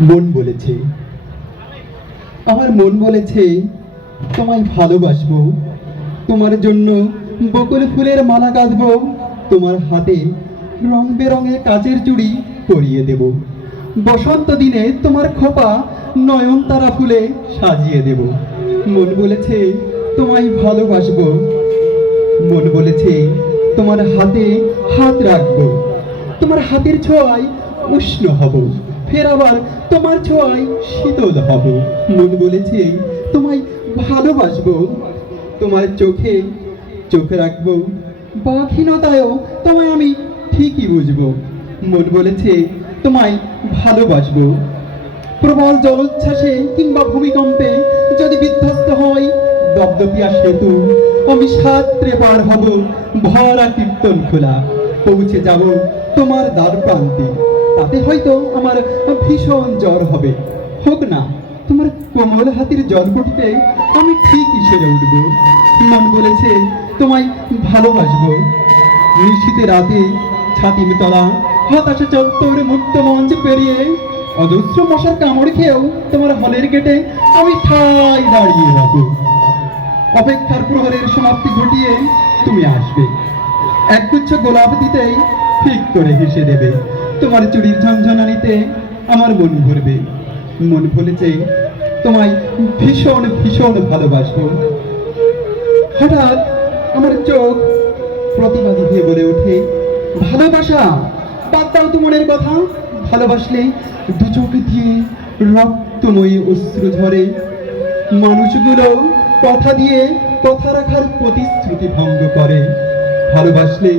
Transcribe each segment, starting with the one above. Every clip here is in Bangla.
মন বলেছে। আমার মন বলেছে, তোমায় ভালোবাসবো, তোমার জন্য বকুল ফুলের মালা গাঁথবো, তোমার হাতে রং বেরঙের কাচের চুড়ি পরিয়ে দেব। বসন্ত দিনে তোমার খোপা নয়নতারা ফুলে সাজিয়ে দেব। মন বলেছে, তোমায় ভালোবাসবো। মন বলেছে, তোমার হাতে হাত রাখব। তোমার হাতের ছোঁয়ায় উষ্ণ হব। ফের আবার তোমার ছোঁয়ায় শীতল হব। মন বলেছে, তোমায় ভালোবাসবো। তোমার চোখে চোখ রাখব। বাঘীনতায়ও তোমায় আমি ঠিকই বুঝব। মন বলেছে, তোমায় ভালোবাসবো। প্রবল জলোচ্ছ্বাসে কিংবা ভূমিকম্পে যদি বিধ্বস্ত হয় দপদপিয়া সেতু, আমি সাত্রে পার হব। ভরা কীর্তন খোলা পৌঁছে যাব তোমার দ্বার প্রান্তে তাতে হয়তো আমার ভীষণ জ্বর হবে। হোক না, তোমার কোমল হাতির জলপটিতে আমি ঠিকই সেরে উঠবো। মন বলেছে তোমায় ভালোবাসবো। নিশীতে রাতে ছাতিম তলা হতাশা চত্বর, মুক্ত মঞ্চ পেরিয়ে অজস্র মশার কামড় খেয়েও তোমার হলের গেটে আমি ঠাই দাঁড়িয়ে রব অপেক্ষার প্রহরের সমাপ্তি ঘটিয়ে তুমি আসবে। একগুচ্ছ গোলাপ দিতেই ঠিক করে হেসে দেবে। তোমার চুরির ঝঞ্ঝনানিতে আমার মন ভরবে। মন ভুলেছে তোমায় ভীষণ ভীষণ ভালোবাসবো। হঠাৎ আমার চোখ প্রতিবাদী হয়ে বলে ওঠে, ভালোবাসা, বাদ দাও তো মনের কথা। ভালোবাসলে দু চোখ দিয়ে রক্তময়ী অশ্রু ঝরে। মানুষগুলো কথা দিয়ে কথা রাখার প্রতিশ্রুতি ভঙ্গ করে। ভালোবাসলে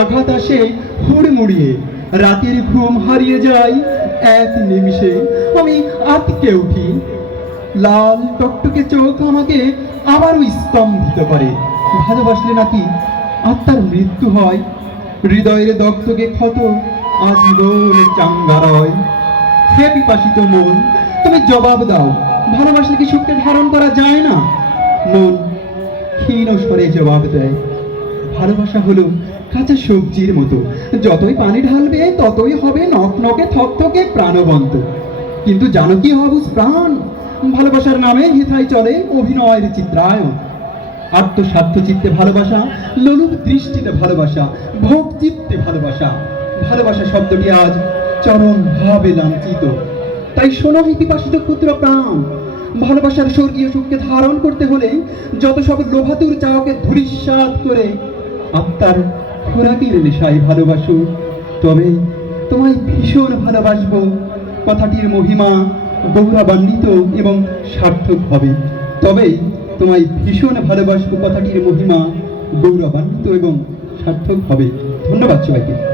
আঘাত আসে হুড়মুড়িয়ে। রাতের ঘুম হারিয়ে যায় এক নিমিষে। আমি আটকে উঠি। লাল টকটকে চোখ আমাকে আবারও স্তম্ভিত করে। ভালোবাসলে নাকি আত্মার মৃত্যু হয়? হৃদয়ের দগ্ধকে ক্ষত আজীবন চাঙ্গা রয় হে পিপাসিত মন, তুমি জবাব দাও। ভালোবাসলে কি সুখকে ধারণ করা যায় না? মন ক্ষীণ স্বরে জবাব দেয়। ভালোবাসা হলো কাঁচা সবজির মতো। যতই পানি ঢালবে, ততই হবে নকনকে থকথকে প্রাণবন্ত। কিন্তু জানো কি হবুস প্রাণ? ভালোবাসার নামে হেথায় চলে অভিনয়ের চিত্রায়ন আত্মস্বার্থ চিত্তে ভালোবাসা, লোলুপ দৃষ্টিতে ভালোবাসা, ভোগ চিত্তে ভালোবাসা। ভালোবাসা শব্দটি আজ চরম ভাবে লাঞ্ছিত। তাই শোনো হিতিপাশিত ক্ষুদ্র প্রাণ। ভালোবাসার স্বর্গীয় সুখকে ধারণ করতে হলে যত সব লোভাতুর চাওয়াকে ধূলিসাৎ করে আত্মার খোরাকির নেশায় ভালোবাসো। তবে তোমায় ভীষণ ভালোবাসবো। কথাটির মহিমা গৌরবান্বিত এবং সার্থক হবে। তবে তোমায় ভীষণ ভালোবাসবো কথাটির মহিমা গৌরবান্বিত এবং সার্থক হবে। ধন্যবাদ সবাইকে।